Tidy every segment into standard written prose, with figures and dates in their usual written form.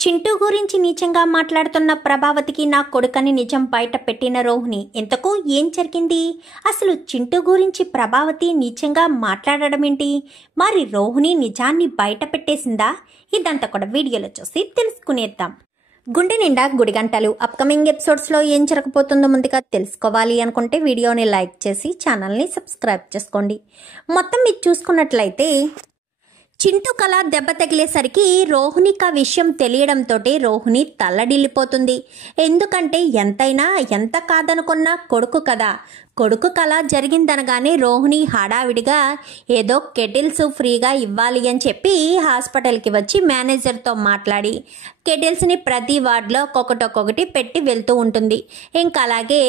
చింటూ గురించి నీచంగా మాట్లాడుతున్న ప్రభావతికి నా కొడుకని నిజం బయట పెట్టిన రోహిణి. ఇంతకు ఏం జరిగింది? అసలు చింటూ గురించి ప్రభావతి నీచంగా మాట్లాడడం ఏంటి? మరి రోహిణి నిజాన్ని బయట పెట్టేసిందా? ఇదంతా కూడా వీడియోలో చూసి తెలుసుకునేద్దాం. గుండె నిండా గుడిగంటలు అప్కమింగ్ ఎపిసోడ్స్లో ఏం జరగబోతుందో ముందుగా తెలుసుకోవాలి అనుకుంటే వీడియోని లైక్ చేసి ఛానల్ని సబ్స్క్రైబ్ చేసుకోండి. మొత్తం మీరు చూసుకున్నట్లయితే చింటూ కళ దెబ్బ తగిలేసరికి రోహిణికి ఆ విషయం తెలియడంతో రోహిణి తల్లడిల్లిపోతుంది. ఎందుకంటే ఎంతైనా ఎంత కాదనుకున్నా కొడుకు కదా. కొడుకు కళ జరిగిందనగానే రోహిణి హడావిడిగా ఏదో కెటిల్స్ ఫ్రీగా ఇవ్వాలి అని చెప్పి హాస్పిటల్కి వచ్చి మేనేజర్తో మాట్లాడి కెటిల్స్ని ప్రతి వార్డులో ఒక్కొక్కటి పెట్టి వెళ్తూ ఉంటుంది. ఇంకా అలాగే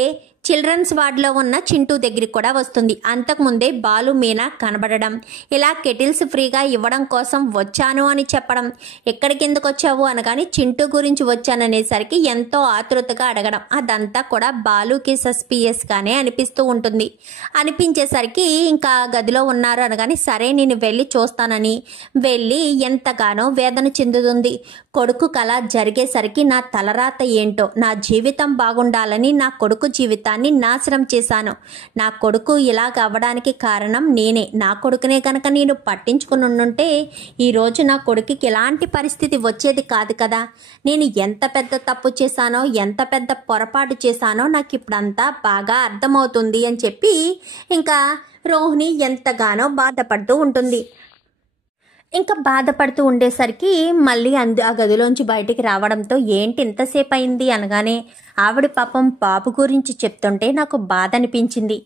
చిల్డ్రన్స్ వార్డులో ఉన్న చింటూ దగ్గరికి కూడా వస్తుంది. అంతకుముందే బాలు మీనా కనబడడం, ఇలా కెటిల్స్ ఫ్రీగా ఇవ్వడం కోసం వచ్చాను అని చెప్పడం, ఎక్కడికి ఎందుకు వచ్చావు అనగాని చింటూ గురించి వచ్చాననేసరికి ఎంతో ఆతృతగా అడగడం, అదంతా కూడా బాలుకి సస్పియస్గానే అనిపిస్తూ ఉంటుంది. అనిపించేసరికి ఇంకా గదిలో ఉన్నారు అనగాని సరే నేను వెళ్ళి చూస్తానని వెళ్ళి ఎంతగానో వేదన చెందుతుంది. కొడుకు కళ జరిగేసరికి నా తలరాత ఏంటో, నా జీవితం బాగుండాలని నా కొడుకు జీవితాన్ని నాశనం చేశాను. నా కొడుకు ఇలాగ అవ్వడానికి కారణం నేనే. నా కొడుకునే కనుక నేను పట్టించుకుని ఉండుంటే ఈరోజు నా కొడుకుకి ఎలాంటి పరిస్థితి వచ్చేది కాదు కదా. నేను ఎంత పెద్ద తప్పు చేశానో, ఎంత పెద్ద పొరపాటు చేశానో నాకు ఇప్పుడంతా బాగా అర్థమవుతుంది అని చెప్పి ఇంకా రోహిణి ఎంతగానో బాధపడుతూ ఉంటుంది. ఇంకా బాధపడుతూ ఉండేసరికి మళ్ళీ ఆ గదిలోంచి బయటికి రావడంతో ఏంటి ఇంతసేపు అయింది అనగానే ఆవిడ పాపం బాబు గురించి చెప్తుంటే నాకు బాధ అనిపించింది.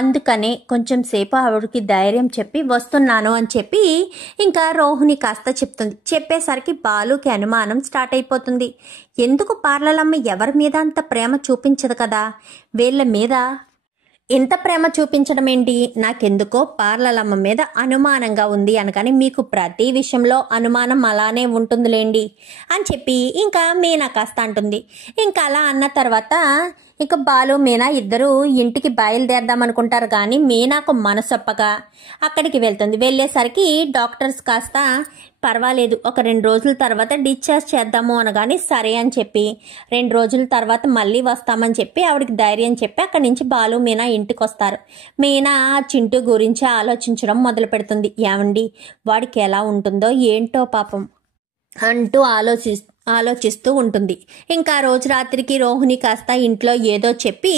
అందుకనే కొంచెం సేపు ఆవిడకి ధైర్యం చెప్పి వస్తున్నాను అని చెప్పి ఇంకా రోహిణి కాస్త చెప్తుంది. చెప్పేసరికి బాలుకి అనుమానం స్టార్ట్ అయిపోతుంది. ఎందుకు పార్లలమ్మ ఎవరి మీద అంత ప్రేమ చూపించదు కదా, వీళ్ళ మీద ఎంత ప్రేమ చూపించడం ఏంటి, నాకెందుకో పార్లలమ్మ మీద అనుమానంగా ఉంది అనగానే మీకు ప్రతి విషయంలో అనుమానం అలానే ఉంటుందిలేండి అని చెప్పి ఇంకా మీనా కాస్త అంటుంది. ఇంకా అలా అన్న తర్వాత ఇక బాలు మీనా ఇద్దరు ఇంటికి బయలుదేరదాం అనుకుంటారు కానీ మీనాకు మనసొప్పగా అక్కడికి వెళ్తుంది. వెళ్ళేసరికి డాక్టర్స్ కాస్త పర్వాలేదు ఒక 2 రోజుల తర్వాత డిశ్చార్జ్ చేద్దాము అనగాని సరే అని చెప్పి 2 రోజుల తర్వాత మళ్ళీ వస్తామని చెప్పి ఆవిడకి ధైర్యం చెప్పి అక్కడి నుంచి బాలు మీనా ఇంటికి వస్తారు. మీనా చింటూ గురించి ఆలోచించడం మొదలు పెడుతుంది. ఏమండి వాడికి ఎలా ఉంటుందో ఏంటో పాపం అంటూ ఆలోచిస్తూ ఉంటుంది. ఇంకా రోజు రాత్రికి రోహిణి కాస్త ఇంట్లో ఏదో చెప్పి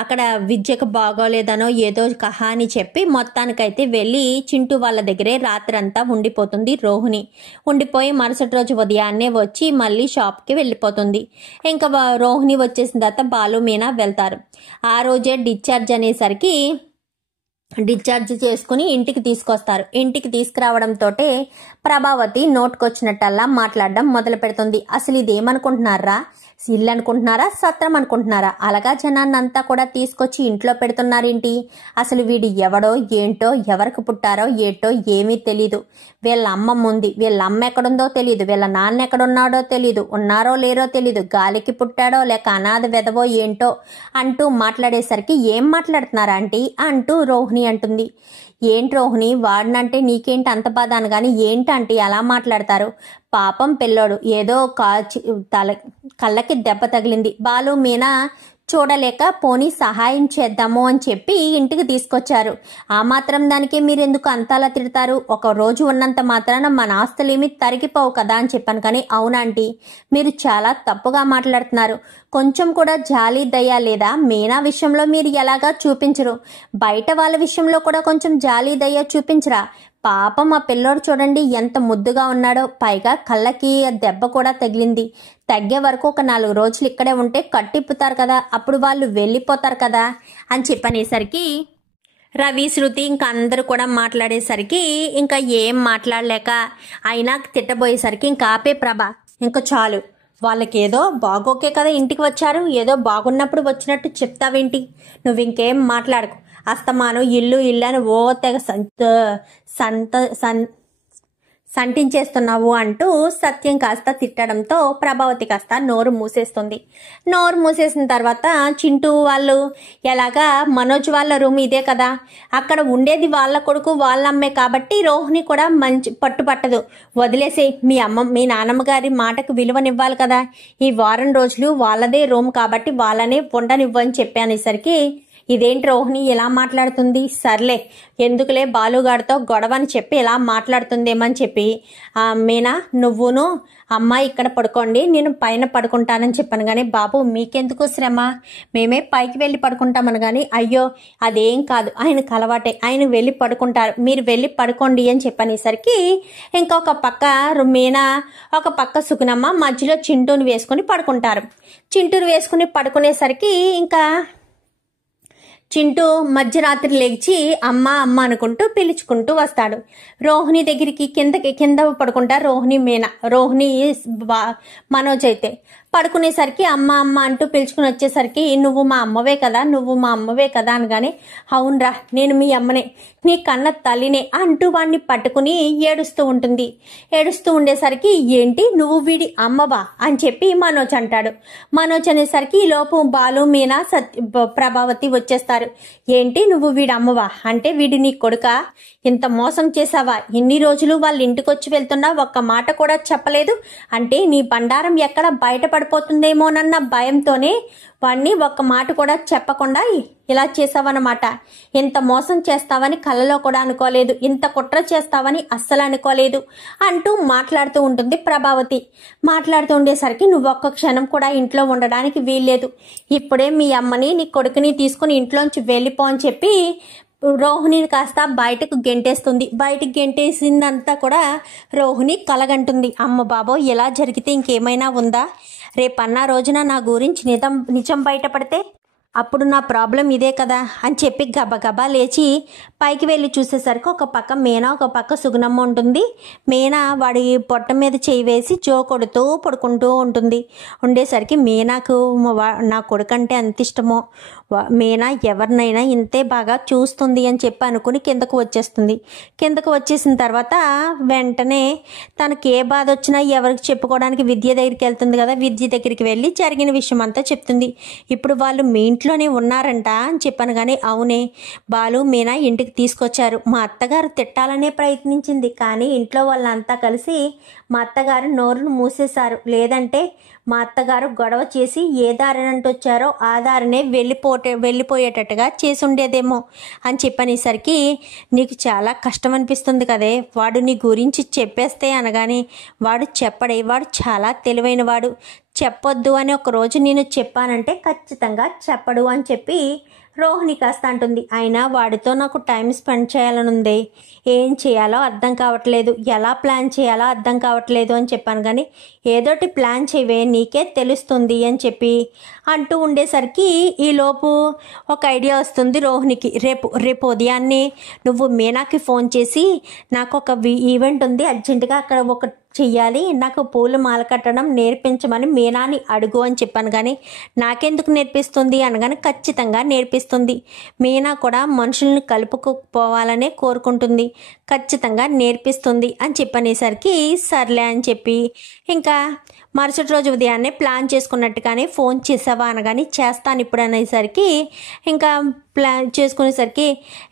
అక్కడ విద్యకు బాగోలేదనో ఏదో కహాని చెప్పి మొత్తానికైతే వెళ్ళి చింటూ వాళ్ళ దగ్గరే రాత్రంతా ఉండిపోతుంది రోహిణి. ఉండిపోయి మరుసటి రోజు ఉదయాన్నే వచ్చి మళ్ళీ షాప్కి వెళ్ళిపోతుంది. ఇంకా రోహిణి వచ్చేసిన తర్వాత బాలు మీనా వెళ్తారు. ఆ రోజే డిశ్చార్జ్ అనేసరికి డిశ్చార్జ్ చేసుకుని ఇంటికి తీసుకొస్తారు. ఇంటికి తీసుకురావడంతో ప్రభావతి నోటుకొచ్చినట్టల్లా మాట్లాడడం మొదలు పెడుతుంది. అసలు ఇదేమనుకుంటున్నారా, ఇల్లు అనుకుంటున్నారా, సత్రం అనుకుంటున్నారా, అలాగా జనాన్నంతా కూడా తీసుకొచ్చి ఇంట్లో పెడుతున్నారేంటి, అసలు వీడు ఎవడో ఏంటో, ఎవరికి పుట్టారో ఏంటో ఏమీ తెలీదు, వీళ్ళ అమ్మమ్మ ఉంది, వీళ్ళ అమ్మ ఎక్కడుందో తెలీదు, వీళ్ళ నాన్న ఎక్కడున్నాడో తెలీదు, ఉన్నారో లేరో తెలీదు, గాలికి పుట్టాడో లేక అనాథ వెదవో ఏంటో అంటూ మాట్లాడేసరికి ఏం మాట్లాడుతున్నారా ఆంటీ అంటూ రోహిణి అంటుంది. ఏంటి రోహిణి వాడినంటే నీకేంటి అంత బాధ అనగాని ఏంటంటే అలా మాట్లాడతారు, పాపం పిల్లోడు ఏదో కళ్ళకి దెబ్బ తగిలింది, బాలు మీనా చూడలేక పోనీ సహాయం చేద్దాము అని చెప్పి ఇంటికి తీసుకొచ్చారు. ఆ మాత్రం దానికి మీరు ఎందుకు అంతలా తిడతారు, ఒక రోజు ఉన్నంత మాత్రాన మన ఆస్తులేమి తరిగిపోవు కదా అని చెప్పాను. కానీ అవునంటీ మీరు చాలా తప్పుగా మాట్లాడుతున్నారు, కొంచెం కూడా జాలి దయ లేదా, మీనా విషయంలో మీరు ఎలాగా చూపించరు, బయట వాళ్ళ విషయంలో కూడా కొంచెం జాలి దయ చూపించరా, పాపం ఆ పిల్లోడు చూడండి ఎంత ముద్దుగా ఉన్నాడో, పైగా కళ్ళకి దెబ్బ కూడా తగిలింది, తగ్గే వరకు ఒక 4 రోజులు ఇక్కడే ఉంటే కట్టిప్పుతారు కదా, అప్పుడు వాళ్ళు వెళ్ళిపోతారు కదా అని చెప్పనేసరికి రవి శృతి ఇంకా అందరూ కూడా మాట్లాడేసరికి ఇంకా ఏం మాట్లాడలేక అయినా తిట్టబోయేసరికి ఇంకా ఆపే ప్రభ, ఇంకా చాలు, వాళ్ళకి ఏదో బాగోకే కదా ఇంటికి వచ్చారు, ఏదో బాగున్నప్పుడు వచ్చినట్టు చెప్తావేంటి, నువ్వు ఇంకేం మాట్లాడకు, అస్తమాను ఇల్లు అని ఓ తెగ సంటించేస్తున్నావు అంటూ సత్యం కాస్త తిట్టడంతో ప్రభావతి కాస్త నోరు మూసేస్తుంది. నోరు మూసేసిన తర్వాత చింటూ వాళ్ళు ఎలాగా మనోజ్ వాళ్ళ రూమ్ ఇదే కదా, అక్కడ ఉండేది వాళ్ళ కొడుకు వాళ్ళ అమ్మే కాబట్టి రోహిణి కూడా మంచి పట్టుపట్టదు. వదిలేసే మీ నాన్నమ్మ గారి మాటకు విలువనివ్వాలి కదా, ఈ వారం రోజులు వాళ్ళదే రూమ్ కాబట్టి వాళ్ళనే ఉండనివ్వని చెప్పానేసరికి ఇదేంటి రోహిణి ఇలా మాట్లాడుతుంది, సర్లే ఎందుకులే బాలుగాడితో గొడవ అని చెప్పి ఇలా మాట్లాడుతుందేమని చెప్పి మీనా నువ్వును అమ్మాయి ఇక్కడ పడుకోండి నేను పైన పడుకుంటానని చెప్పాను. కానీ బాబు మీకెందుకు శ్రమ, మేమే పైకి వెళ్ళి పడుకుంటామని. కానీ అయ్యో అదేం కాదు, ఆయనకు అలవాటే, ఆయన వెళ్ళి పడుకుంటారు, మీరు వెళ్ళి పడుకోండి అని చెప్పనేసరికి ఇంకొక పక్క మీనా ఒక పక్క సుగుణమ్మ మధ్యలో చింటూని వేసుకుని పడుకుంటారు. చింటూని వేసుకుని పడుకునేసరికి ఇంకా చింటూ మధ్యరాత్రి లేచి అమ్మ అమ్మ అనుకుంటూ పిలుచుకుంటూ వస్తాడు. రోహిణి దగ్గరికి కింద పడుకుంటారు రోహిణి మనోజ్ అయితే పడుకునేసరికి అమ్మ అమ్మ అంటూ పిలుచుకుని వచ్చేసరికి నువ్వు మా అమ్మవే కదా అనగానే అవునరా నేను మీ అమ్మనే, నీ కన్న తల్లినే అంటూ వాడిని పట్టుకుని ఏడుస్తూ ఉంటుంది. ఏడుస్తూ ఉండేసరికి ఏంటి నువ్వు వీడి అమ్మవా అని చెప్పి మనోజ్ అంటాడు. మనోజ్ అనేసరికి ఈ లోపు బాలు మీనా ప్రభావతి వచ్చేస్తారు. ఏంటి నువ్వు వీడి అమ్మవా అంటే వీడి నీ కొడుకా, ఇంత మోసం చేసావా, ఇన్ని రోజులు వాళ్ళ ఇంటికి వచ్చి వెళ్తున్నా ఒక్క మాట కూడా చెప్పలేదు అంటే నీ బండారం ఎక్కడ బయటపడిపోతుందేమోనన్న భయంతోనే వాణ్ణి ఒక్క మాట కూడా చెప్పకుండా ఇలా చేసావన్నమాట. ఇంత మోసం చేస్తావని కళ్ళలో కూడా అనుకోలేదు, ఇంత కుట్ర చేస్తావని అస్సలు అనుకోలేదు అంటూ మాట్లాడుతూ ఉంటుంది ప్రభావతి. మాట్లాడుతూ ఉండేసరికి నువ్వు ఒక్క క్షణం కూడా ఇంట్లో ఉండడానికి వీల్లేదు, ఇప్పుడే మీ అమ్మని నీ కొడుకుని తీసుకుని ఇంట్లోంచి వెళ్ళిపో అని చెప్పి రోహిణిని కాస్త బయటకు గెంటేస్తుంది. బయటకు గెంటేసిందంతా కూడా రోహిణి కలగంటుంది. అమ్మ బాబో ఇలా జరిగితే ఇంకేమైనా ఉందా, రేపన్నా రోజున నా గురించి నిజం బయటపడితే అప్పుడు నా ప్రాబ్లం ఇదే కదా అని చెప్పి గబగబా లేచి పైకి వెళ్ళి చూసేసరికి ఒక పక్క మీనా ఒక పక్క సుగుణమ్మ ఉంటుంది. మీనా వాడి పొట్ట మీద చేయి వేసి జో కొడుతూ పడుకుంటూ ఉంటుంది. ఉండేసరికి మీనాకు నా కొడుకంటే ఎంత ఇష్టమో, మీనా ఎవరినైనా ఇంతే బాగా చూస్తుంది అని చెప్పి అనుకుని కిందకు వచ్చేస్తుంది. కిందకు వచ్చేసిన తర్వాత వెంటనే తనకి ఏ బాధ వచ్చినా ఎవరికి చెప్పుకోవడానికి విద్య దగ్గరికి వెళ్తుంది కదా, విద్య దగ్గరికి వెళ్ళి జరిగిన విషయం అంతా చెప్తుంది. ఇప్పుడు వాళ్ళు మీ ఇంట్లోనే ఉన్నారంట అని చెప్పాను. కానీ అవునే, బాలు మీనా ఇంటికి తీసుకొచ్చారు. మా అత్తగారు తిట్టాలనే ప్రయత్నించింది కానీ ఇంట్లో వాళ్ళంతా కలిసి మా అత్తగారు నోరును మూసేశారు, లేదంటే మా అత్తగారు గొడవ చేసి ఏ దారినంటూ వచ్చారో ఆ దారినే వెళ్ళిపోయేటట్టుగా చేసి ఉండేదేమో అని చెప్పనేసరికి నీకు చాలా కష్టం అనిపిస్తుంది కదే, వాడు నీ గురించి చెప్పేస్తే అనగానే వాడు చెప్పడే, వాడు చాలా తెలివైన వాడు, చెప్పొద్దు అని ఒకరోజు నేను చెప్పానంటే ఖచ్చితంగా చెప్పడు అని చెప్పి రోహిణి కాస్త అంటుంది. అయినా వాడితో నాకు టైం స్పెండ్ చేయాలని ఉంది, ఏం చేయాలో అర్థం కావట్లేదు, ఎలా ప్లాన్ చేయాలో అర్థం కావట్లేదు అని చెప్పాను. కానీ ఏదోటి ప్లాన్ చేయవే, నీకే తెలుస్తుంది అని చెప్పి అంటూ ఉండేసరికి ఈలోపు ఒక ఐడియా వస్తుంది రోహిణికి. రేపు ఉదయాన్నే నువ్వు మీనాకి ఫోన్ చేసి నాకు ఒక ఈవెంట్ ఉంది అర్జెంటుగా అక్కడ ఒక చెయ్యాలి, నాకు పూలు మాల కట్టడం నేర్పించమని మీనాని అడుగు అని చెప్పాను. కానీ నాకెందుకు నేర్పిస్తుంది అనగానే ఖచ్చితంగా నేర్పిస్తుంది, మీనా కూడా మనుషుల్ని కలుపుకుపోవాలనే కోరుకుంటుంది, ఖచ్చితంగా నేర్పిస్తుంది అని చెప్పనేసరికి సర్లే అని చెప్పి ఇంకా మరుసటి రోజు ఉదయాన్నే ప్లాన్ చేసుకున్నట్టుగానే ఫోన్ చేసావా అనగానే చేస్తాను ఇప్పుడు అనేసరికి ఇంకా ప్లాన్ చేసుకునేసరికి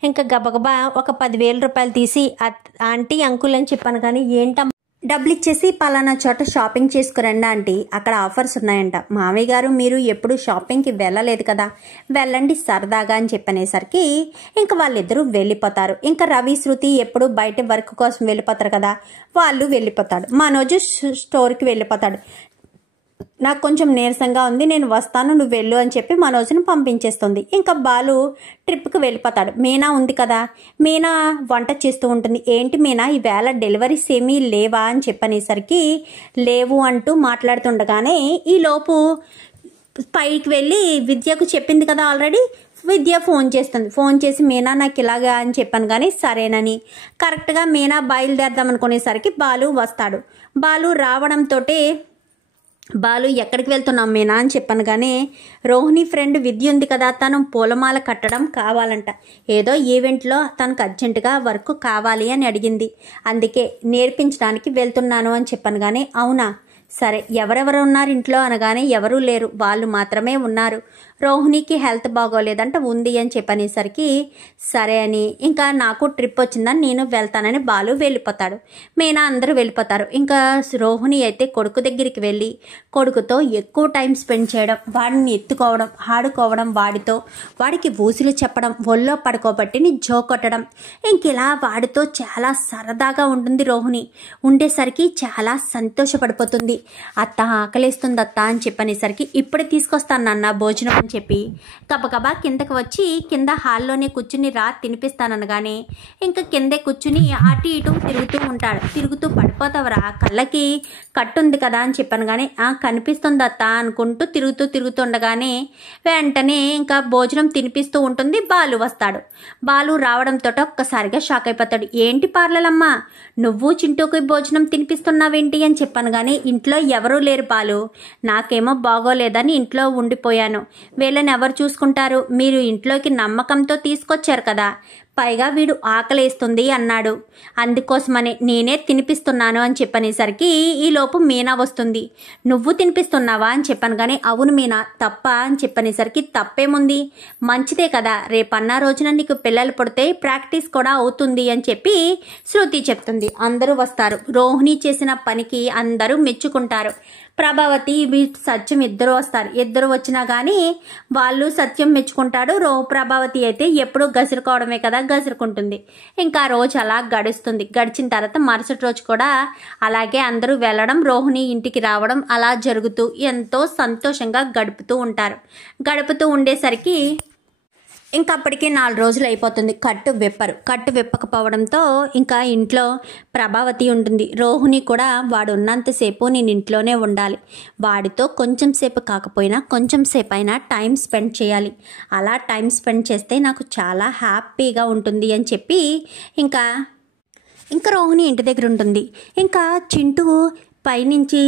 ఇంకా గబగబా ఒక 10,000 రూపాయలు తీసి ఆంటీ అంకుల్ అని చెప్పాను. కానీ ఏంటమ్మా డబ్బులు ఇచ్చేసి పలానా చోట షాపింగ్ చేసుకురండి ఆంటీ, అక్కడ ఆఫర్స్ ఉన్నాయంట. మామయ్య గారు మీరు ఎప్పుడు షాపింగ్కి వెళ్ళలేదు కదా, వెళ్ళండి సరదాగా అని చెప్పనేసరికి ఇంకా వాళ్ళిద్దరూ వెళ్ళిపోతారు. ఇంకా రవి శృతి ఎప్పుడు బయట వర్క్ కోసం వెళ్ళిపోతారు కదా, వాళ్ళు వెళ్ళిపోతాడు. మనోజు స్టోర్కి వెళ్ళిపోతాడు. నాకు కొంచెం నీరసంగా ఉంది, నేను వస్తాను నువ్వు వెళ్ళు అని చెప్పి మనోజ్ని పంపించేస్తుంది. ఇంకా బాలు ట్రిప్కి వెళ్ళిపోతాడు. మీనా ఉంది కదా, మీనా వంట చేస్తూ ఉంటుంది. ఏంటి మీనా ఈవేళ డెలివరీస్ ఏమీ లేవా అని చెప్పనేసరికి లేవు అంటూ మాట్లాడుతుండగానే ఈలోపు పైకి వెళ్ళి విద్యకు చెప్పింది కదా ఆల్రెడీ, విద్య ఫోన్ చేస్తుంది. ఫోన్ చేసి మీనా నాకు ఇలాగా అని చెప్పాను. కానీ సరేనని కరెక్ట్గా మీనా బయలుదేరదాం అనుకునేసరికి బాలు వస్తాడు. బాలు రావడంతో బాలు ఎక్కడికి వెళ్తున్నాం మీనా అని చెప్పాను. కానీ రోహిణి ఫ్రెండ్ విద్య ఉంది కదా, తను పూలమాల కట్టడం కావాలంట, ఏదో ఈవెంట్లో తనకు అర్జెంటుగా వర్క్ కావాలి అని అడిగింది, అందుకే నేర్పించడానికి వెళ్తున్నాను అని చెప్పాను. కానీ అవునా, సరే ఎవరెవరు ఉన్నారు ఇంట్లో అనగానే ఎవరూ లేరు, వాళ్ళు మాత్రమే ఉన్నారు, రోహిణికి హెల్త్ బాగోలేదంట, ఉంది అని చెప్పనేసరికి సరే అని ఇంకా నాకు ట్రిప్ వచ్చిందని నేను వెళ్తానని బాలు వెళ్ళిపోతాడు. మీనా అందరూ వెళ్ళిపోతారు. ఇంకా రోహిణి అయితే కొడుకు దగ్గరికి వెళ్ళి కొడుకుతో ఎక్కువ టైం స్పెండ్ చేయడం, వాడిని ఎత్తుకోవడం, ఆడుకోవడం, వాడికి ఊసులు చెప్పడం, ఒళ్ళో పడుకోబట్టి జోకొట్టడం, ఇంకిలా వాడితో చాలా సరదాగా ఉంటుంది. రోహిణి ఉండేసరికి చాలా సంతోషపడిపోతుంది. అత్త ఆకలేస్తుంది అత్త అని చెప్పనేసరికి ఇప్పుడే తీసుకొస్తాను నాన్న భోజనం అని చెప్పి గబగబా కిందకి వచ్చి కింద హాల్లోనే కూర్చుని తినిపిస్తాననగానే ఇంకా కిందే కూర్చుని అటు ఇటు తిరుగుతూ ఉంటాడు. తిరుగుతూ పడిపోతావరా, కళ్ళకి కట్టుంది కదా అని చెప్పాను. కానీ కనిపిస్తుంది అత్త అనుకుంటూ తిరుగుతుండగానే వెంటనే ఇంకా భోజనం తినిపిస్తూ ఉంటుంది. బాలు వస్తాడు. బాలు రావడంతో ఒక్కసారిగా షాక్ అయిపోతాడు. ఏంటి పార్లలమ్మా, నువ్వు చింటూకి భోజనం తినిపిస్తున్నావేంటి అని చెప్పాను. కానీ ఇంట్లో ఎవరూ లేరు బాలు, నాకేమో బాగోలేదని ఇంట్లో ఉండిపోయాను, వీళ్ళని ఎవరు చూసుకుంటారు, మీరు ఇంట్లోకి నమ్మకంతో తీసుకొచ్చారు కదా, పైగా వీడు ఆకలేస్తుంది అన్నాడు, అందుకోసమని నేనే తినిపిస్తున్నాను అని చెప్పనేసరికి ఈలోపు మీనా వస్తుంది. నువ్వు తినిపిస్తున్నావా అని చెప్పాను. కానీ అవును మీనా, తప్ప అని చెప్పనేసరికి తప్పేముంది, మంచిదే కదా, రేపన్న రోజున నీకు పిల్లలు పుడితే ప్రాక్టీస్ కూడా అవుతుంది అని చెప్పి శృతి చెప్తుంది. అందరూ వస్తారు. రోహిణి చేసిన పనికి అందరూ మెచ్చుకుంటారు. ప్రభావతి సత్యం ఇద్దరు వస్తారు. ఇద్దరు వచ్చినా కానీ వాళ్ళు సత్యం మెచ్చుకుంటాడు. ప్రభావతి అయితే ఎప్పుడూ గసురుకోవడమే కదా, గసురుకుంటుంది. ఇంకా రోజు అలా గడుస్తుంది. గడిచిన తర్వాత మరుసటి రోజు కూడా అలాగే అందరూ వెళ్ళడం, రోహిణి ఇంటికి రావడం అలా జరుగుతూ ఎంతో సంతోషంగా గడుపుతూ ఉంటారు. గడుపుతూ ఉండేసరికి ఇంకా అప్పటికి 4 రోజులు అయిపోతుంది. కట్టు విప్పకపోవడంతో ఇంకా ఇంట్లో ప్రభావతి ఉంటుంది. రోహిణి కూడా వాడు ఉన్నంతసేపు నేను ఇంట్లోనే ఉండాలి, వాడితో కొంచెం సేపు కాకపోయినా కొంచెం సేపు అయినా టైం స్పెండ్ చేయాలి, అలా టైం స్పెండ్ చేస్తే నాకు చాలా హ్యాపీగా ఉంటుంది అని చెప్పి ఇంకా రోహిణి ఇంటి దగ్గర ఉంటుంది. ఇంకా చింటూ పైనుంచి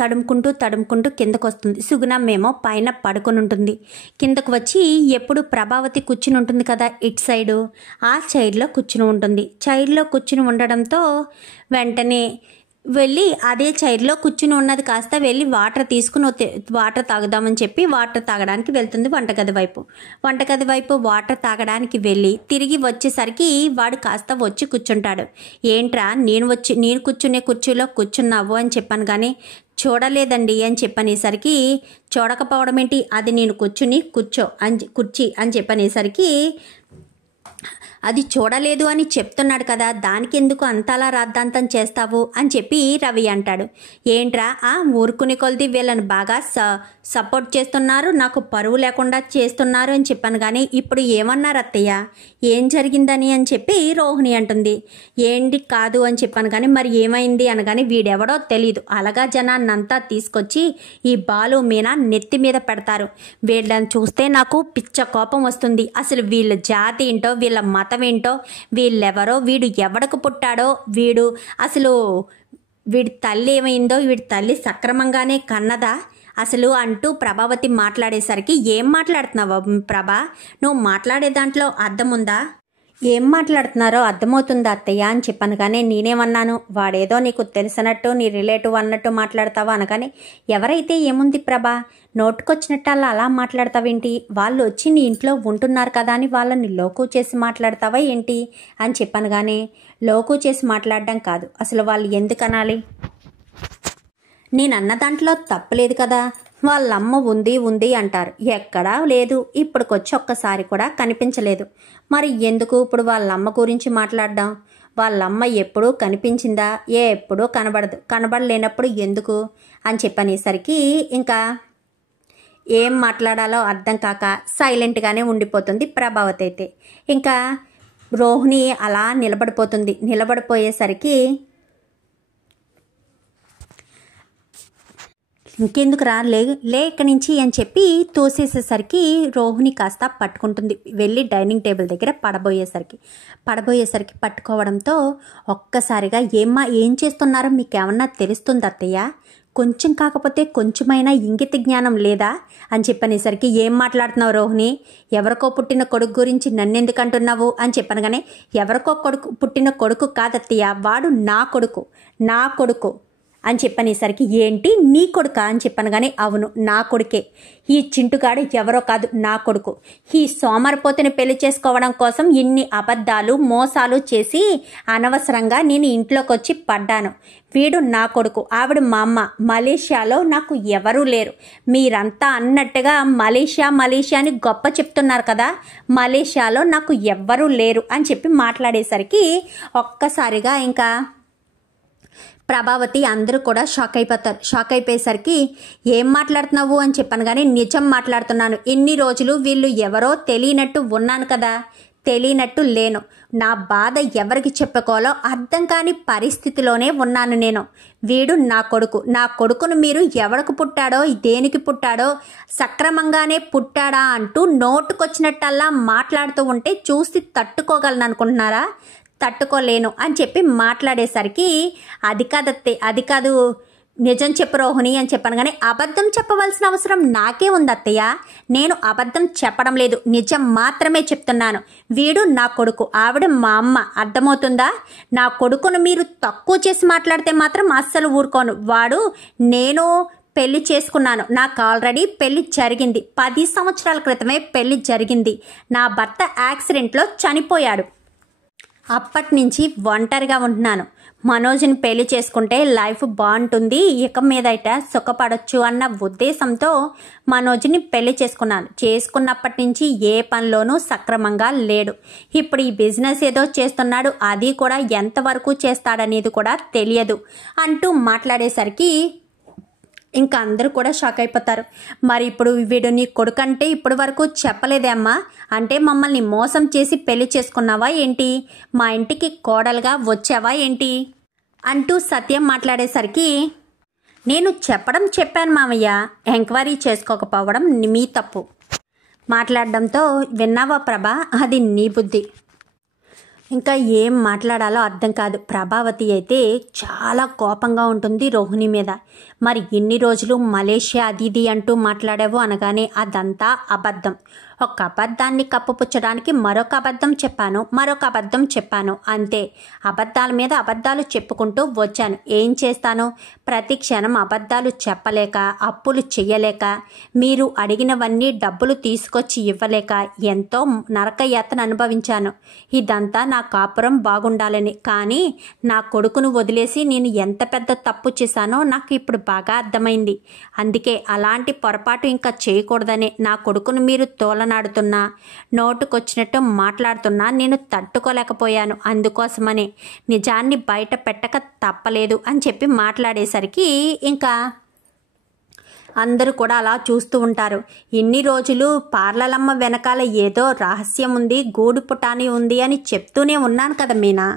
తడుముకుంటూ కిందకు వస్తుంది. సుగుణమ్మేమో పైన పడుకొని ఉంటుంది. కిందకు వచ్చి ఎప్పుడు ప్రభావతి కూర్చుని ఉంటుంది కదా ఇటు సైడు, ఆ చైర్లో కూర్చుని ఉంటుంది. చైర్లో కూర్చుని ఉండడంతో వెంటనే వెళ్ళి అదే చైర్లో కూర్చుని ఉన్నది కాస్త వెళ్ళి వాటర్ తాగుదామని చెప్పి వాటర్ తాగడానికి వెళ్తుంది వంటగది వైపు వాటర్ తాగడానికి వెళ్ళి తిరిగి వచ్చేసరికి వాడు కాస్త వచ్చి కూర్చుంటాడు. ఏంట్రా నేను కూర్చునే కుర్చీలో కూర్చున్నావు అని చెప్పాను. కానీ చూడలేదండి అని చెప్పనేసరికి చూడకపోవడం ఏంటి, అది నేను కుర్చీ అని చెప్పనేసరికి అది చూడలేదు అని చెప్తున్నాడు కదా, దానికి ఎందుకు అంతలా రాద్ధాంతం చేస్తావు అని చెప్పి రవి అంటాడు. ఏంట్రా ఊరుకునే కొలిది వీళ్ళని బాగా సపోర్ట్ చేస్తున్నారు, నాకు పరువు లేకుండా చేస్తున్నారు అని చెప్పాను. కానీ ఇప్పుడు ఏమన్నారు అత్తయ్య, ఏం జరిగిందని అని చెప్పి రోహిణి అంటుంది. ఏంటి కాదు అని చెప్పాను. కానీ మరి ఏమైంది అనగానే వీడెవడో తెలీదు, అలాగా జనాన్నంతా తీసుకొచ్చి ఈ బాలు మీనా నెత్తి మీద పెడతారు. వీళ్ళని చూస్తే నాకు పిచ్చ కోపం వస్తుంది. అసలు వీళ్ళ జాతి ఏంటో, వీళ్ళ మతం ఏంటో, వీళ్ళెవరో, వీడు ఎవడకు పుట్టాడో, వీడి తల్లి ఏమైందో, వీడి తల్లి సక్రమంగానే కన్నదా అసలు అంటూ ప్రభావతి మాట్లాడేసరికి ఏం మాట్లాడుతున్నావా ప్రభా, నువ్వు మాట్లాడే దాంట్లో అర్థం ఉందా, ఏం మాట్లాడుతున్నారో అర్థమవుతుందా అత్తయ్య అని చెప్పాను. కానీ నేనేమన్నాను, వాడేదో నీకు తెలిసినట్టు నీ రిలేటివ్ అన్నట్టు మాట్లాడతావా అనగానే ఎవరైతే ఏముంది ప్రభా, నోటుకొచ్చినట్టు అలా మాట్లాడతావేంటి, వాళ్ళు వచ్చి నీ ఇంట్లో ఉంటున్నారు కదా అని వాళ్ళని లోకు చేసి మాట్లాడతావా ఏంటి అని చెప్పాను. కానీ లోకు చేసి మాట్లాడడం కాదు, అసలు వాళ్ళు ఎందుకు అనాలి, నేనన్న దాంట్లో తప్పులేదు కదా, వాళ్ళమ్మ ఉంది అంటారు, ఎక్కడా లేదు, ఇప్పటికొచ్చి ఒక్కసారి కూడా కనిపించలేదు, మరి ఎందుకు ఇప్పుడు వాళ్ళమ్మ గురించి మాట్లాడడం, వాళ్ళమ్మ ఎప్పుడూ కనిపించిందా, ఎప్పుడూ కనబడలేనప్పుడు ఎందుకు అని చెప్పనేసరికి ఇంకా ఏం మాట్లాడాలో అర్థం కాక సైలెంట్గానే ఉండిపోతుంది ప్రభావతి అయితే. ఇంకా రోహిణి అలా నిలబడిపోయేసరికి ఇంకెందుకు లే ఇక్కడి నుంచి అని చెప్పి తోసేసేసరికి రోహిణి కాస్త పట్టుకుంటుంది. వెళ్ళి డైనింగ్ టేబుల్ దగ్గర పడబోయేసరికి పట్టుకోవడంతో ఒక్కసారిగా ఏం చేస్తున్నారో మీకేమన్నా తెలుస్తుంది అత్తయ్య, కొంచెం కాకపోతే కొంచెమైనా ఇంగిత జ్ఞానం లేదా అని చెప్పనేసరికి ఏం మాట్లాడుతున్నావు రోహిణి, ఎవరికో పుట్టిన కొడుకు గురించి నన్నెందుకు అంటున్నావు అని చెప్పాను. కానీ ఎవరికో పుట్టిన కొడుకు కాదత్తయ్య, వాడు నా కొడుకు అని చెప్పనేసరికి ఏంటి నీ కొడుకా అని చెప్పాను. కానీ అవును నా కొడుకే, ఈ చింటుగాడు ఎవరో కాదు నా కొడుకు. ఈ సోమరిపోతుని పెళ్లి చేసుకోవడం కోసం ఇన్ని అబద్ధాలు మోసాలు చేసి అనవసరంగా నేను ఇంట్లోకి వచ్చి పడ్డాను. వీడు నా కొడుకు, ఆవిడ మా అమ్మ. మలేషియాలో నాకు ఎవరూ లేరు. మీరంతా అన్నట్టుగా మలేషియా అని గొప్ప చెప్తున్నారు కదా, మలేషియాలో నాకు ఎవ్వరూ లేరు అని చెప్పి మాట్లాడేసరికి ఒక్కసారిగా ఇంకా ప్రభావతి అందరూ కూడా షాక్ అయిపోతారు. షాక్ అయిపోయేసరికి ఏం మాట్లాడుతున్నావు అని చెప్పాను. కానీ నిజం మాట్లాడుతున్నాను. ఇన్ని రోజులు వీళ్ళు ఎవరో తెలియనట్టు ఉన్నాను కదా, తెలియనట్టు లేను. నా బాధ ఎవరికి చెప్పుకోవాలో అర్థం కాని పరిస్థితిలోనే ఉన్నాను నేను. వీడు నా కొడుకును మీరు ఎవరికి పుట్టాడో దేనికి పుట్టాడో సక్రమంగానే పుట్టాడా అంటూ నోటుకొచ్చినట్టల్లా మాట్లాడుతూ ఉంటే చూసి తట్టుకోగలను అనుకుంటున్నారా? తట్టుకోలేను అని చెప్పి మాట్లాడేసరికి అది కాదు నిజం చెప్పు రోహిణి అని చెప్పాను. కానీ అబద్ధం చెప్పవలసిన అవసరం నాకే ఉంది అత్తయ్య, నేను అబద్ధం చెప్పడం లేదు, నిజం మాత్రమే చెప్తున్నాను. వీడు నా కొడుకు, ఆవిడ మా అమ్మ. అర్థమవుతుందా? నా కొడుకును మీరు తక్కువ చేసి మాట్లాడితే మాత్రం అస్సలు ఊరుకోను. వాడు నేను పెళ్లి చేసుకున్నాను, నాకు ఆల్రెడీ పెళ్లి జరిగింది. 10 సంవత్సరాల క్రితమే పెళ్లి జరిగింది. నా భర్త యాక్సిడెంట్లో చనిపోయాడు. అప్పటి నుంచి ఒంటరిగా ఉంటున్నాను. మనోజ్ని పెళ్లి చేసుకుంటే లైఫ్ బాగుంటుంది, ఇక మీదట సుఖపడొచ్చు అన్న ఉద్దేశంతో మనోజ్ని పెళ్లి చేసుకున్నాను. చేసుకున్నప్పటి నుంచి ఏ పనిలోనూ సక్రమంగా లేడు. ఇప్పుడు ఈ బిజినెస్ ఏదో చేస్తున్నాడు, అది కూడా ఎంతవరకు చేస్తాడనేది కూడా తెలియదు అంటూ మాట్లాడేసరికి ఇంకా అందరూ కూడా షాక్ అయిపోతారు. మరి ఇప్పుడు వీడు నీ కొడుకంటే ఇప్పటి వరకు చెప్పలేదే అమ్మా, అంటే మమ్మల్ని మోసం చేసి పెళ్లి చేసుకున్నావా ఏంటి, మా ఇంటికి కోడలుగా వచ్చావా ఏంటి అంటూ సత్యం మాట్లాడేసరికి నేను చెప్పాను మామయ్య, ఎంక్వైరీ చేసుకోకపోవడం మీ తప్పు. మాట్లాడడంతో విన్నావా ప్రభా, అది నీ బుద్ధి. ఇంకా ఏం మాట్లాడాలో అర్థం కాదు. ప్రభావతి అయితే చాలా కోపంగా ఉంటుంది రోహిణి మీద. మరి ఇన్ని రోజులు మలేషియా అది ఇది అంటూ మాట్లాడావు అనగానే అదంతా అబద్ధం. ఒక అబద్ధాన్ని కప్పుపుచ్చడానికి మరొక అబద్ధం చెప్పాను అంతే. అబద్ధాల మీద అబద్ధాలు చెప్పుకుంటూ వచ్చాను. ఏం చేస్తాను, ప్రతి క్షణం అబద్ధాలు చెప్పలేక, అప్పులు చెయ్యలేక, మీరు అడిగినవన్నీ డబ్బులు తీసుకొచ్చి ఇవ్వలేక ఎంతో నరకయాతన అనుభవించాను. ఇదంతా నా కాపురం బాగుండాలని. కానీ నా కొడుకును వదిలేసి నేను ఎంత పెద్ద తప్పు చేశానో నాకు ఇప్పుడు బాగా అర్థమైంది. అందుకే అలాంటి పొరపాటు ఇంకా చేయకూడదనే నా కొడుకును మీరు తోలనాడుతున్నా, నోటుకొచ్చినట్టు మాట్లాడుతున్నా నేను తట్టుకోలేకపోయాను. అందుకోసమనే నిజాన్ని బయట పెట్టక తప్పలేదు అని చెప్పి మాట్లాడేసరికి ఇంకా అందరూ కూడా అలా చూస్తూ ఉంటారు. ఇన్ని రోజులు పార్లలమ్మ వెనకాల ఏదో రహస్యం ఉంది, గూడు పుటాని ఉంది అని చెప్తూనే ఉన్నాను కదా మీనా.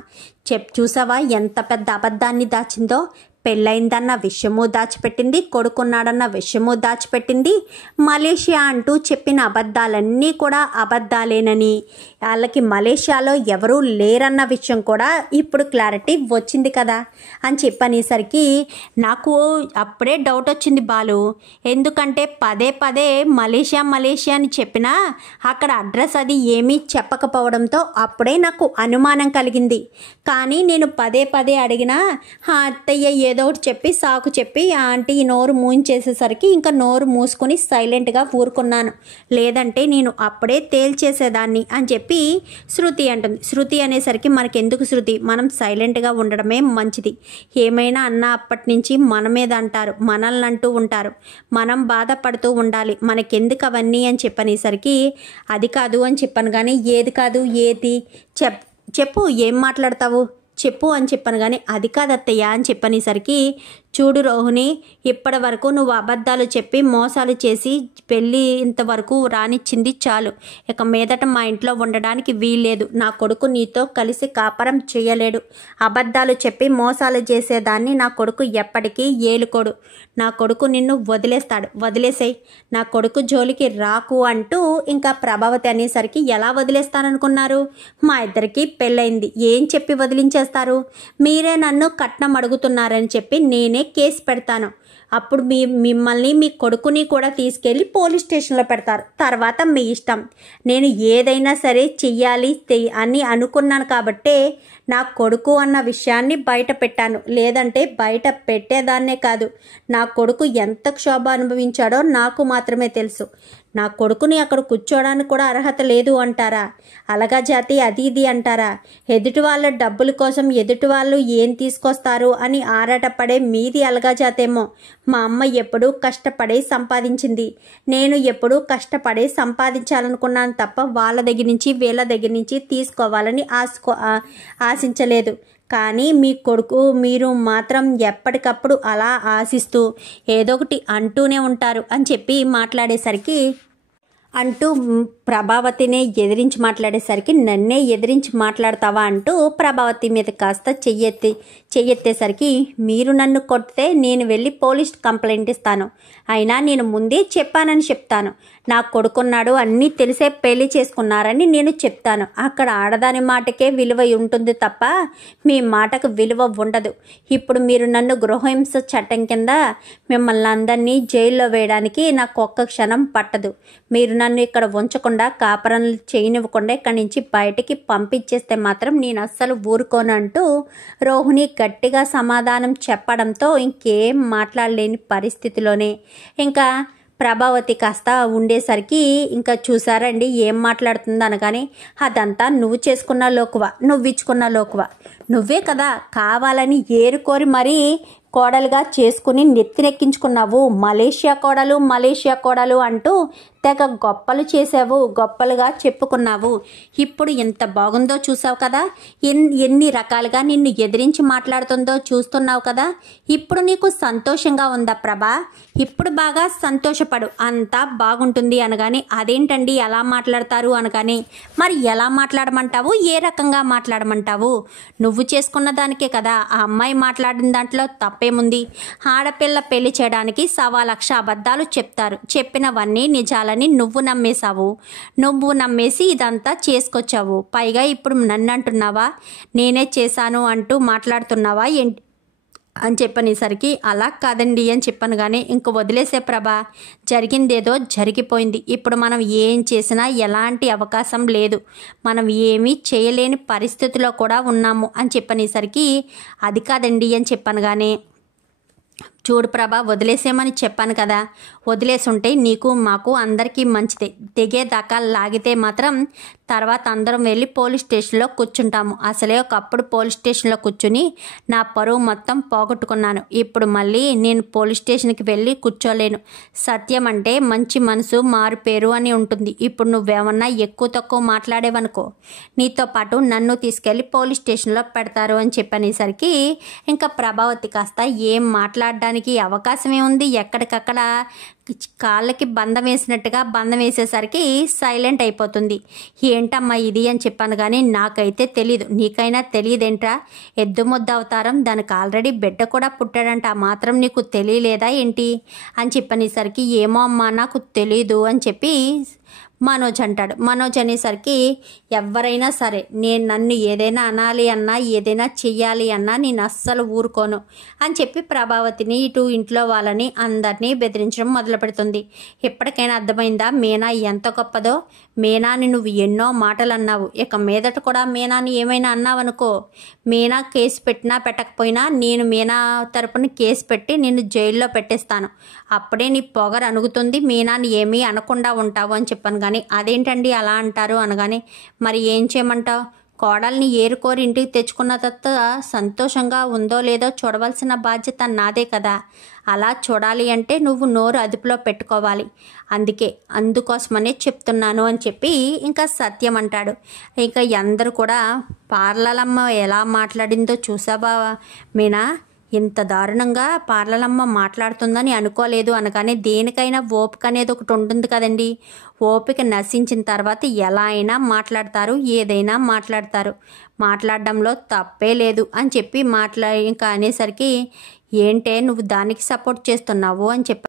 చూసావా ఎంత పెద్ద అబద్ధాన్ని దాచిందో. పెళ్ళైందన్న విషయము దాచిపెట్టింది, కొడుకున్నాడన్న విషయము దాచిపెట్టింది. మలేషియా అంటూ చెప్పిన అబద్ధాలన్నీ కూడా అబద్ధాలేనని, వాళ్ళకి మలేషియాలో ఎవరూ లేరన్న విషయం కూడా ఇప్పుడు క్లారిటీ వచ్చింది కదా అని చెప్పనేసరికి నాకు అప్పుడే డౌట్ వచ్చింది బాలు. ఎందుకంటే పదే మలేషియా అని చెప్పినా అక్కడ అడ్రస్ అది ఏమీ చెప్పకపోవడంతో అప్పుడే నాకు అనుమానం కలిగింది. కానీ నేను పదే అడిగినా అత్తయ్య ఏదో ఒకటి చెప్పి సాకు చెప్పి ఆంటీ నోరు మూయించేసేసరికి ఇంకా నోరు మూసుకొని సైలెంట్గా ఊరుకున్నాను. లేదంటే నేను అప్పుడే తేల్చేసేదాన్ని అని చెప్పి శృతి అంటుంది. శృతి అనేసరికి మనకెందుకు శృతి, మనం సైలెంట్గా ఉండడమే మంచిది. ఏమైనా అన్నా అప్పటి నుంచి మన మీద అంటారు, మనల్ని అంటూ ఉంటారు, మనం బాధపడుతూ ఉండాలి, మనకెందుకు అవన్నీ అని చెప్పనేసరికి అది కాదు అని చెప్పాను. కానీ ఏది కాదు, ఏది చెప్పు, ఏం మాట్లాడతావు చెప్పు అని చెప్పాను. కానీ అది కాదత్తయ్య అని చెప్పనేసరికి చూడు రోహిణి, ఇప్పటి వరకు నువ్వు అబద్ధాలు చెప్పి మోసాలు చేసి పెళ్ళి ఇంతవరకు రానిచ్చింది చాలు. ఇక మీదట మా ఇంట్లో ఉండడానికి వీల్లేదు. నా కొడుకు నీతో కలిసి కాపరం చేయలేడు. అబద్ధాలు చెప్పి మోసాలు చేసేదాన్ని నా కొడుకు ఎప్పటికీ ఏలుకోడు. నా కొడుకు నిన్ను వదిలేస్తాడు, వదిలేసేయ్, నా కొడుకు జోలికి రాకు అంటూ ఇంకా ప్రభావతి అనేసరికి ఎలా వదిలేస్తాననుకున్నారు? మా ఇద్దరికి పెళ్ళయింది, ఏం చెప్పి వదిలించేస్తారు? మీరే నన్ను కట్నం అడుగుతున్నారని చెప్పి నేనే కేసు పెడతాను. అప్పుడు మిమ్మల్ని మీ కొడుకుని కూడా తీసుకెళ్ళి పోలీస్ స్టేషన్లో పెడతారు. తర్వాత మీ ఇష్టం. నేను ఏదైనా సరే చెయ్యాలి అని అనుకున్నాను కాబట్టే నా కొడుకు అన్న విషయాన్ని బయట పెట్టాను. లేదంటే బయట పెట్టేదాన్నే కాదు. నా కొడుకు ఎంత క్షోభ అనుభవించాడో నాకు మాత్రమే తెలుసు. నా కొడుకుని అక్కడ కూర్చోడానికి కూడా అర్హత లేదు అంటారా? అలగా జాతి అది ఇది అంటారా? ఎదుటి వాళ్ళ డబ్బుల కోసం ఎదుటి వాళ్ళు ఏం తీసుకొస్తారు అని ఆరాటపడే మీది అలగా జాతేమో. మా అమ్మ ఎప్పుడూ కష్టపడే సంపాదించింది. నేను ఎప్పుడూ కష్టపడే సంపాదించాలనుకున్నాను తప్ప వాళ్ళ దగ్గర నుంచి వీళ్ళ దగ్గర నుంచి తీసుకోవాలని ఆశించలేదు. కానీ మీ కొడుకు మీరు మాత్రం ఎప్పటికప్పుడు అలా ఆశిస్తూ ఏదో ఒకటి అంటూనే ఉంటారు అని చెప్పి మాట్లాడేసరికి అంటూ ప్రభావతినే ఎదిరించి మాట్లాడేసరికి నన్నే ఎదిరించి మాట్లాడతావా అంటూ ప్రభావతి మీద కాస్త చెయ్యెత్తేసరికి మీరు నన్ను కొడితే నేను వెళ్ళి పోలీస్ కంప్లైంట్ ఇస్తాను. అయినా నేను ముందే చెప్పానని చెప్తాను. నా కొడుకున్నాడు అన్నీ తెలిసే పెళ్లి చేసుకున్నారని నేను చెప్తాను. అక్కడ ఆడదాని మాటకే విలువ ఉంటుంది తప్ప మీ మాటకు విలువ ఉండదు. ఇప్పుడు మీరు నన్ను గృహహింస చట్టం కింద మిమ్మల్ని అందరినీ జైల్లో వేయడానికి నాకు ఒక్క క్షణం పట్టదు. మీరు నన్ను ఇక్కడ ఉంచకుండా కాపరలు చేయనివ్వకుండా ఇక్కడి నుంచి బయటికి పంపించేస్తే మాత్రం నేను అస్సలు ఊరుకోను అంటూ రోహిణి గట్టిగా సమాధానం చెప్పడంతో ఇంకేం మాట్లాడలేని పరిస్థితిలోనే ఇంకా ప్రభావతి కాస్త ఉండేసరికి ఇంకా చూసారండి ఏం మాట్లాడుతుంది అనగానే అదంతా నువ్వు చేసుకున్న లోకువ, నువ్వు ఇచ్చుకున్న లోకువ. నువ్వే కదా కావాలని ఏరుకోరి మరీ కోడలుగా చేసుకుని నెత్తినెక్కించుకున్నావు. మలేషియా కోడలు అంటూ తెగ గొప్పలు చేసావు, గొప్పలుగా చెప్పుకున్నావు. ఇప్పుడు ఎంత బాగుందో చూసావు కదా, ఎన్ని రకాలుగా నిన్ను ఎదిరించి మాట్లాడుతుందో చూస్తున్నావు కదా. ఇప్పుడు నీకు సంతోషంగా ఉందా ప్రభా? ఇప్పుడు బాగా సంతోషపడు, అంతా బాగుంటుంది అనగానే అదేంటండి ఎలా మాట్లాడతారు అనగానే మరి ఎలా మాట్లాడమంటావు, ఏ రకంగా మాట్లాడమంటావు? నువ్వు చేసుకున్న దానికే కదా. ఆ అమ్మాయి మాట్లాడిన దాంట్లో తప్పేముంది? ఆడపిల్ల పెళ్లి చేయడానికి 1,00,000 అబద్ధాలు చెప్తారు. చెప్పినవన్నీ నిజాలని నువ్వు నమ్మేశావు. నువ్వు నమ్మేసి ఇదంతా చేసుకొచ్చావు. పైగా ఇప్పుడు నన్ను అంటున్నావా నేనే చేశాను అంటూ మాట్లాడుతున్నావా ఏంటి అని చెప్పనేసరికి అలా కాదండి అని చెప్పాను. కానీ ఇంక వదిలేసే ప్రభా, జరిగిందేదో జరిగిపోయింది. ఇప్పుడు మనం ఏం చేసినా ఎలాంటి అవకాశం లేదు. మనం ఏమీ చేయలేని పరిస్థితిలో కూడా ఉన్నాము అని చెప్పనేసరికి అది కాదండి అని చెప్పాను. కానీ చూడు ప్రభా, వదిలేసేమని చెప్పాను కదా. వదిలేసుంటే నీకు మాకు అందరికీ మంచిదే. దిగేదాకా లాగితే మాత్రం తర్వాత అందరం వెళ్ళి పోలీస్ స్టేషన్లో కూర్చుంటాము. అసలే ఒకప్పుడు పోలీస్ స్టేషన్లో కూర్చుని నా పరువు మొత్తం పోగొట్టుకున్నాను. ఇప్పుడు మళ్ళీ నేను పోలీస్ స్టేషన్కి వెళ్ళి కూర్చోలేను. సత్యం అంటే మంచి మనసు మారు పేరు అని ఉంటుంది. ఇప్పుడు నువ్వేమన్నా ఎక్కువ తక్కువ మాట్లాడేవనుకో నీతో పాటు నన్ను తీసుకెళ్ళి పోలీస్ స్టేషన్లో పెడతారు అని చెప్పనేసరికి ఇంకా ప్రభావతి కాస్త ఏం మాట్లాడడానికి అవకాశమే ఉంది. ఎక్కడికక్కడ కాళ్ళకి బంధం వేసినట్టుగా బంధం వేసేసరికి సైలెంట్ అయిపోతుంది. ఏంటమ్మా ఇది అని చెప్పాను. కానీ నాకైతే తెలీదు, నీకైనా తెలియదేంట్రా? ఎద్దు ముద్ద అవతారం, దానికి ఆల్రెడీ బిడ్డ కూడా పుట్టాడంట. ఆ మాత్రం నీకు తెలియలేదా ఏంటి అని చెప్పనేసరికి ఏమో అమ్మా నాకు తెలీదు అని చెప్పి మనోజ్ అంటాడు. మనోజ్ అనేసరికి ఎవరైనా సరే నన్ను ఏదైనా అనాలి అన్నా ఏదైనా చెయ్యాలి అన్నా నేను అస్సలు ఊరుకోను అని చెప్పి ప్రభావతిని ఇటు ఇంట్లో వాళ్ళని అందరినీ బెదిరించడం మొదలు పెడుతుంది. ఎప్పటికైనా అర్థమైందా మీనా ఎంత గొప్పదో? మీనాని నువ్వు ఎన్నో మాటలు అన్నావు. ఇక మీదట కూడా మీనాని ఏమైనా అన్నావనుకో, మీనా కేసు పెట్టినా పెట్టకపోయినా నేను మీనా తరపున కేసు పెట్టి నిన్ను జైల్లో పెట్టేస్తాను. అప్పుడే నీ పొగరు అణుగుతుంది, మీనాని ఏమీ అనకుండా ఉంటావు అని చెప్పాను. కానీ అదేంటండి అలా అంటారు అనగానే మరి ఏం చేయమంటావు? కోడల్ని ఏరుకోరి ఇంటికి తెచ్చుకున్న తర్వాత సంతోషంగా ఉందో లేదో చూడవలసిన బాధ్యత నాదే కదా. అలా చూడాలి అంటే నువ్వు నోరు అదుపులో పెట్టుకోవాలి. అందుకోసమనే చెప్తున్నాను అని చెప్పి ఇంకా సత్యం అంటాడు. ఇంకా అందరూ కూడా పార్లలమ్మ ఎలా మాట్లాడిందో చూసావా మీనా? ఇంత దారుణంగా పార్లలమ్మ మాట్లాడుతుందని అనుకోలేదు అనగానే దేనికైనా ఓపిక అనేది ఒకటి ఉంటుంది కదండి. ఓపిక నశించిన తర్వాత ఎలా అయినా మాట్లాడతారు, ఏదైనా మాట్లాడతారు. మాట్లాడడంలో తప్పే లేదు అని చెప్పి ఇంకా అనేసరికి ఏంటే నువ్వు దానికి సపోర్ట్ చేస్తున్నావు అని చెప్పి